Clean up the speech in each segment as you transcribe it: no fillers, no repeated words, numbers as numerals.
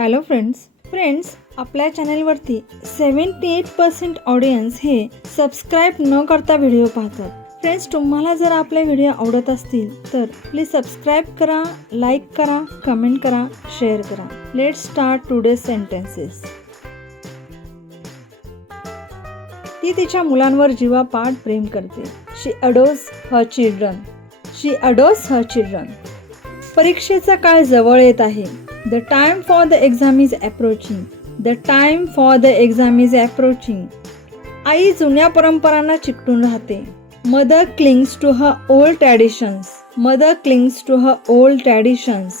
Hello friends आपल्या चॅनलवरती 78% audience हे सबस्क्राईब न करता व्हिडिओ पाहतात. फ्रेंड्स, तुम्हाला जर आपले व्हिडिओ आवडत असतील तर प्लीज सबस्क्राईब करा, लाईक करा, कमेंट करा, शेअर करा. Let's start today's sentences. ती तिच्या मुलांवर जीवापाड प्रेम करते. शी अडोर्स हर चिल्ड्रन. शी अडोर्स हर चिल्ड्रन. परीक्षेचा काळ जवळ येत आहे. The time for the exam is approaching. The time for the exam is approaching. आई जुन्या परंपरांना चिकटून राहते. Mother clings to her old traditions. Mother clings to her old traditions.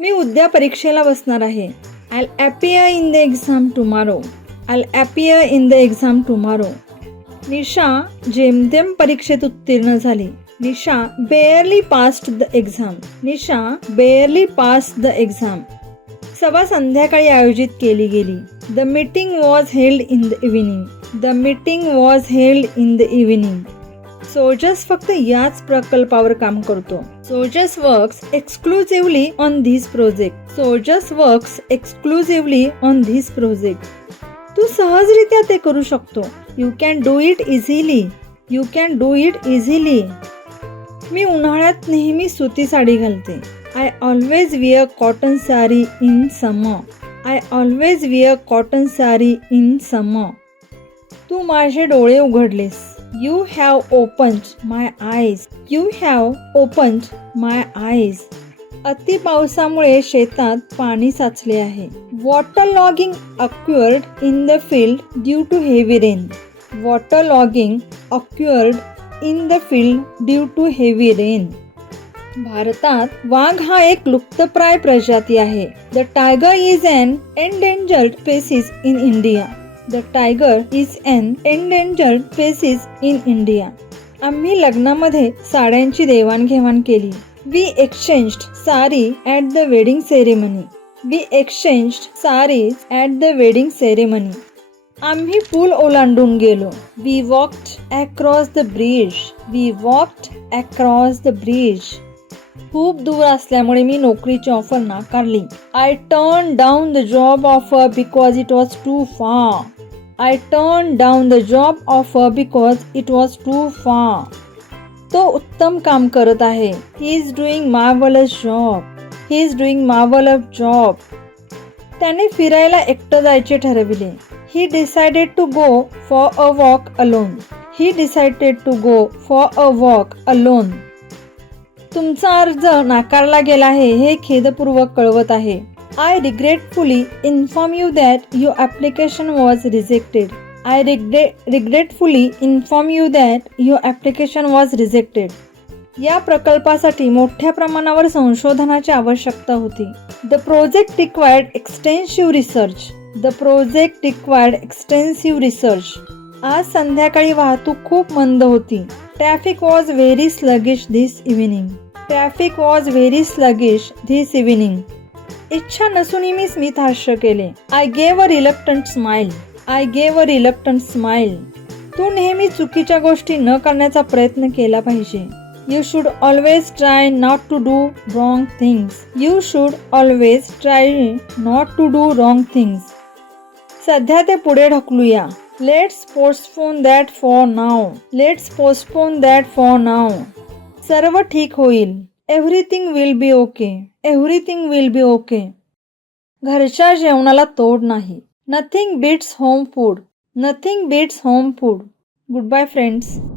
मी उद्या परीक्षेला बसणार आहे. I'll appear in the exam tomorrow. I'll appear in the exam tomorrow. निशा जेमतेम परीक्षेत उत्तीर्ण झाली. निशा barely passed the exam. Nisha barely passed the exam. सभा संध्याकाळी आयोजित केली गेली. The meeting was held in the evening. The meeting was held in the evening. सोजस फक्त याच प्रकल्पावर काम करतो. Sojas works exclusively on this project. Sojas works exclusively on this project. तू सहजरित्या ते करू शकतो. You can do it easily. You can do it easily. मी उन्हाळ्यात नेहमी सुती साडी घालते. I always wear cotton sari in summer. I always wear cotton sari in summer. तू माझे डोळे उघडलेस. You have opened my eyes. You have opened my eyes. अति पावसामुळे शेतात पाणी साचले आहे. Waterlogging occurred in the field due to heavy rain. Waterlogging occurred in the field due to heavy rain. भारतात वाघ हा एक लुप्तप्राय प्रजाती आहे. The tiger is an endangered species in India. The tiger is an endangered species in India. आम्ही लग्नामध्ये साड्यांची देवाणघेवाण केली. We exchanged sari at the wedding ceremony. We exchanged saris at the wedding ceremony. आम्ही पूल ओलांडून गेलो. We walked across the bridge. We walked across the bridge. खूप दूर असल्यामुळे मी नोकरीची ऑफर नाकारली. I turn down the job offer because it was too far. I turn down the job offer because it was too फार. तो उत्तम काम करत आहे. He is doing marvellous job. He is doing marvellous job. त्याने फिरायला एकटं जायचे ठरविले. He decided to go for a walk alone. He decided to go for a walk alone. तुमचा अर्ज नाकारला गेला आहे हे खेदपूर्वक कळवत आहे. I regretfully inform you that your application was rejected. I regretfully inform you that your application was rejected. या प्रकल्पासाठी मोठ्या प्रमाणावर संशोधनाची आवश्यकता होती. The project required extensive research. The project required extensive research. आज संध्याकाळी वाहतूक खूप मंद होती. Traffic was very sluggish this evening. Traffic was very sluggish this evening. इच्छा नसूनही मी स्मित हास्य केले. I gave a reluctant smile. I gave a reluctant smile. तू नेहमी चुकीच्या गोष्टी न करण्याचा प्रयत्न केला पाहिजे. You should always try not to do wrong things. You should always try not to do wrong things. सध्या ते पुढे ढकलूया. Let's postpone that for now. Let's postpone that for now. सर्व ठीक होईल. Everything will be okay. Everything will be okay. घरच्या जेवणाला तोड नाही. Nothing beats home food. Nothing beats home food. Goodbye friends.